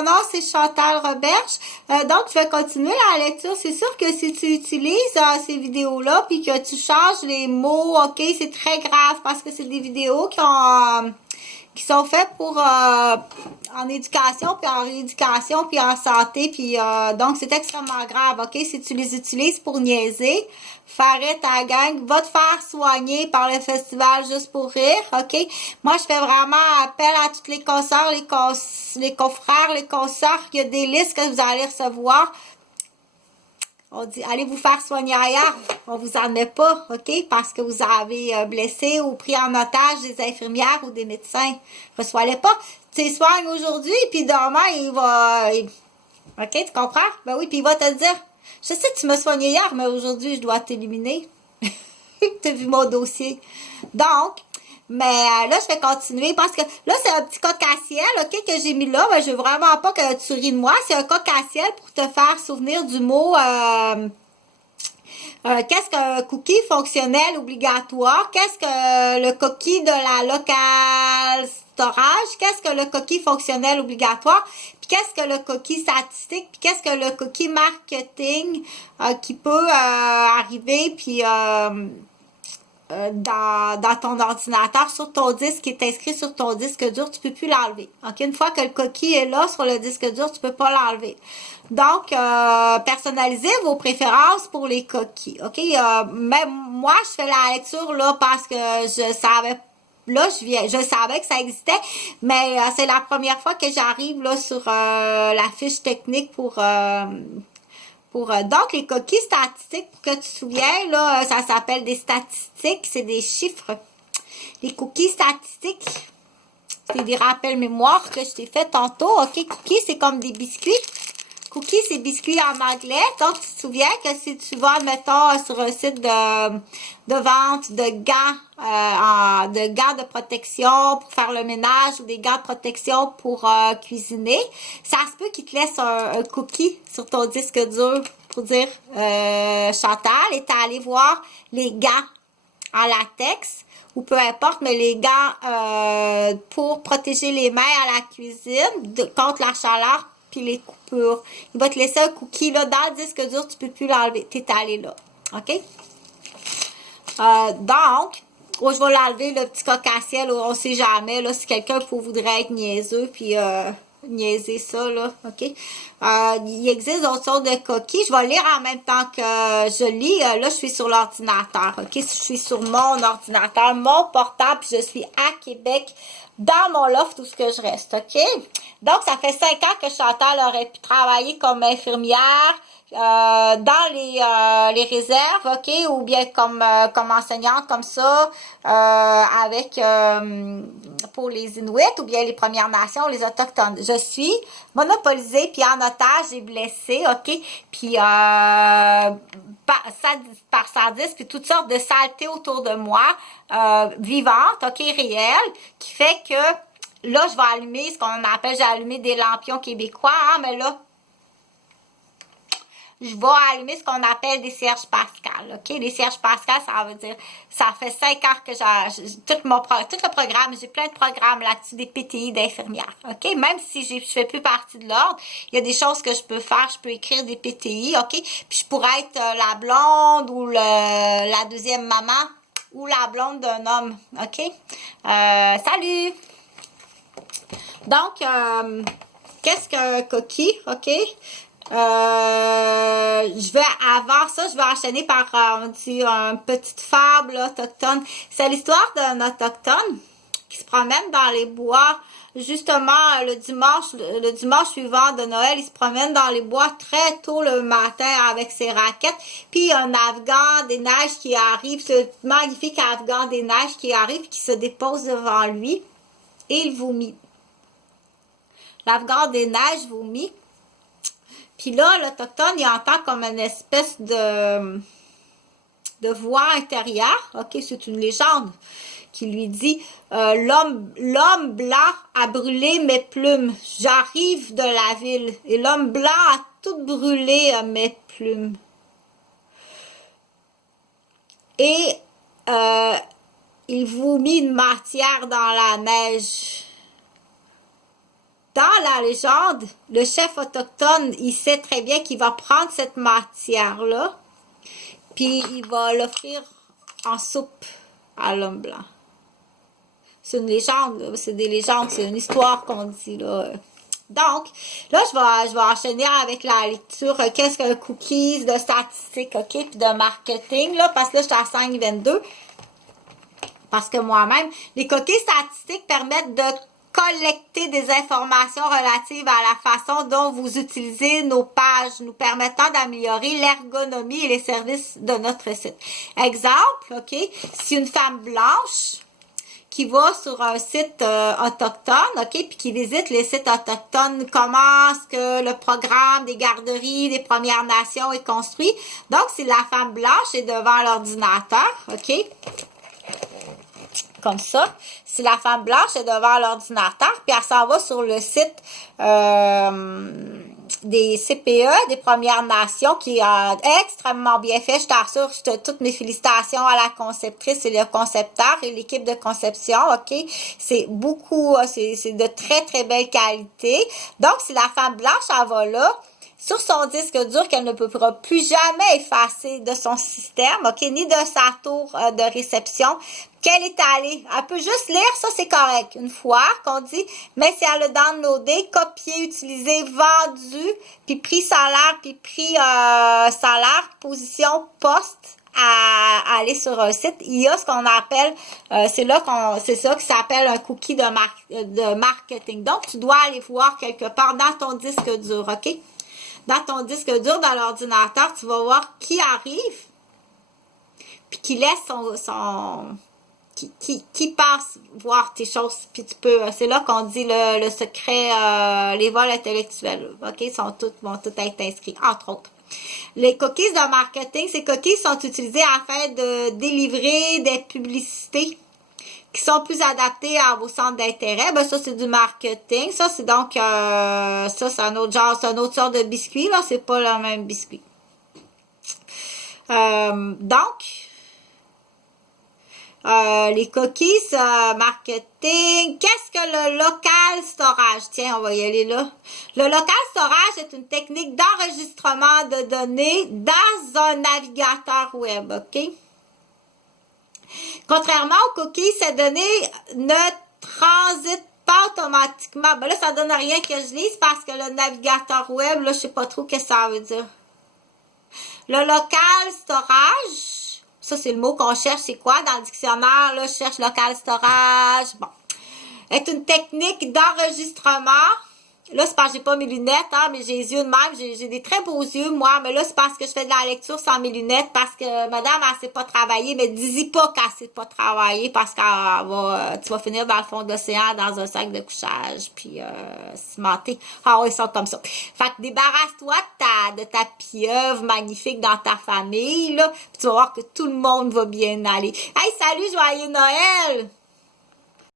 mon nom c'est Chantal Roberge. Donc, je vais continuer la lecture. C'est sûr que si tu utilises ces vidéos-là puis que tu changes les mots, ok, c'est très grave parce que c'est des vidéos qui sont faites pour en éducation, puis en rééducation, puis en santé, puis donc c'est extrêmement grave, ok? Si tu les utilises pour niaiser, faire ta gang, va te faire soigner par le festival Juste pour rire, ok? Moi, je fais vraiment appel à toutes les consoeurs, les confrères, les consoeurs, il y a des listes que vous allez recevoir. On dit, allez vous faire soigner ailleurs. On vous en met pas, OK? Parce que vous avez blessé ou pris en otage des infirmières ou des médecins. Reçois-les pas. Tu les soignes aujourd'hui, puis demain, OK, tu comprends? Ben oui, puis il va te dire, je sais que tu m'as soigné hier, mais aujourd'hui, je dois t'éliminer. Tu as vu mon dossier. Donc, mais là, je vais continuer parce que là, c'est un petit coq à ciel, OK, que j'ai mis là. Ben, je veux vraiment pas que tu ris de moi. C'est un coq à ciel pour te faire souvenir du mot qu'est-ce qu'un cookie fonctionnel obligatoire? Qu'est-ce que le cookie de la local storage? Qu'est-ce que le cookie fonctionnel obligatoire? Puis qu'est-ce que le cookie statistique? Puis qu'est-ce que le cookie marketing qui peut arriver? Puis dans ton ordinateur, sur ton disque, qui est inscrit sur ton disque dur, tu peux plus l'enlever. Donc, une fois que le coquille est là sur le disque dur, tu peux pas l'enlever. Donc, personnalisez vos préférences pour les coquilles. OK? Même moi, je fais la lecture là parce que je savais là, je savais que ça existait, mais c'est la première fois que j'arrive là sur la fiche technique pour donc, les coquilles statistiques, pour que tu te souviens, là, ça s'appelle des statistiques, c'est des chiffres. Les cookies statistiques, c'est des rappels mémoire que je t'ai fait tantôt. OK, cookies, c'est comme des biscuits. Cookies, c'est biscuits en anglais. Donc, tu te souviens que si tu vas, mettons, sur un site de vente de gants de protection pour faire le ménage ou des gants de protection pour cuisiner, ça se peut qu'ils te laissent un cookie sur ton disque dur pour dire Chantal est allé voir les gants en latex ou peu importe, mais les gants pour protéger les mains à la cuisine contre la chaleur puis les coupures. Il va te laisser un cookie là dans le disque dur, tu peux plus l'enlever. Tu es allé là. OK? Donc, je vais l'enlever, le petit coq à ciel, on sait jamais, là, si quelqu'un voudrait être niaiseux, puis niaiser ça, là, OK? Il existe d'autres sortes de coquilles. Je vais lire en même temps que je lis. Là, je suis sur l'ordinateur, OK? Je suis sur mon ordinateur, mon portable, puis je suis à Québec, dans mon loft où ce que je reste, OK? Donc, ça fait 5 ans que Chantal aurait pu travailler comme infirmière, dans les réserves, OK, ou bien comme enseignante comme ça, avec pour les Inuits ou bien les Premières Nations, les Autochtones. Je suis monopolisée puis en otage et blessée, OK, puis par sadisme puis toutes sortes de saletés autour de moi, vivantes, OK, réelles, qui fait que là, je vais allumer ce qu'on appelle, j'ai allumé des lampions québécois, hein, mais là, je vais allumer ce qu'on appelle des cierges Pascal, OK? Les cierges Pascal, ça veut dire, ça fait 5 ans que tout le programme, j'ai plein de programmes là-dessus, des PTI d'infirmières, OK? Même si je fais plus partie de l'ordre, il y a des choses que je peux faire, je peux écrire des PTI, OK? Puis je pourrais être la blonde ou la deuxième maman ou la blonde d'un homme, OK? Salut! Donc, qu'est-ce qu'un coquille, OK? Avant ça, je vais enchaîner par on dit une petite fable autochtone. C'est l'histoire d'un autochtone qui se promène dans les bois. Justement, le dimanche suivant de Noël, il se promène dans les bois très tôt le matin avec ses raquettes. Puis il y a un Afghan des neiges qui arrive, ce magnifique Afghan des neiges qui arrive, qui se dépose devant lui et il vomit. L'Afghan des neiges vomit. Puis là, l'Autochtone, il entend comme une espèce de voix intérieure. OK, c'est une légende qui lui dit l'homme blanc a brûlé mes plumes. J'arrive de la ville. Et l'homme blanc a tout brûlé mes plumes. Et il vomit une matière dans la neige. dans la légende, le chef autochtone, il sait très bien qu'il va prendre cette matière-là, puis il va l'offrir en soupe à l'homme blanc. C'est une légende, c'est des légendes, c'est une histoire qu'on dit, là. Donc, là, je vais enchaîner avec la lecture. Qu'est-ce qu'un cookies de statistiques, OK, puis de marketing, là, parce que là, je suis à 5,22. Parce que moi-même, les cookies statistiques permettent de collecter des informations relatives à la façon dont vous utilisez nos pages, nous permettant d'améliorer l'ergonomie et les services de notre site. Exemple, OK, si une femme blanche qui va sur un site autochtone, OK, puis qui visite les sites autochtones, comment est-ce que le programme des garderies des Premières Nations est construit. Donc, si la femme blanche est devant l'ordinateur, OK, comme ça, si la femme blanche est devant l'ordinateur, puis elle s'en va sur le site des CPE, des Premières Nations, qui est extrêmement bien fait. Je t'assure, toutes mes félicitations à la conceptrice et le concepteur et l'équipe de conception, OK? C'est beaucoup, c'est de très, très belle qualité. Donc, si la femme blanche, elle va là, sur son disque dur qu'elle ne pourra plus jamais effacer de son système, OK, ni de sa tour de réception, qu'elle est allée. Elle peut juste lire, ça c'est correct. Une fois qu'on dit, mais si elle a downloadé, copié, utilisé, vendu, puis prix salaire, puis prix salaire, position, poste, à aller sur un site, il y a ce qu'on appelle, c'est ça qui s'appelle un cookie de marketing. Donc, tu dois aller voir quelque part dans ton disque dur, OK? Dans ton disque dur, dans l'ordinateur, tu vas voir qui arrive, puis qui laisse qui passe voir tes choses, puis tu peux, c'est là qu'on dit le secret, les vols intellectuels, OK, vont tout être inscrits, entre autres. Les cookies de marketing, ces cookies sont utilisés afin de délivrer des publicités qui sont plus adaptés à vos centres d'intérêt. Ben ça, c'est du marketing. Ça, c'est donc, ça, c'est un autre genre, c'est une autre sorte de biscuit, là. C'est pas le même biscuit. Les cookies marketing. Qu'est-ce que le local storage? Tiens, on va y aller là. Le local storage est une technique d'enregistrement de données dans un navigateur web, OK? Contrairement aux cookies, ces données ne transitent pas automatiquement. Ben là, ça donne rien que je lise parce que le navigateur web, là, je sais pas trop ce que ça veut dire. Le local storage, ça c'est le mot qu'on cherche, c'est quoi? Dans le dictionnaire, là, je cherche local storage. Bon. Est une technique d'enregistrement. Là, c'est parce que j'ai pas mes lunettes, hein, mais j'ai les yeux de même. J'ai des très beaux yeux, moi. Mais là, c'est parce que je fais de la lecture sans mes lunettes. Parce que madame, elle sait pas travailler. Mais dis-y pas qu'elle sait pas travailler. Parce tu vas finir dans le fond de l'océan, dans un sac de couchage. Puis, cimenté. Ah oui, ils sont comme ça. Fait que débarrasse-toi de ta pieuvre magnifique dans ta famille, là. Puis tu vas voir que tout le monde va bien aller. Hey, salut, joyeux Noël!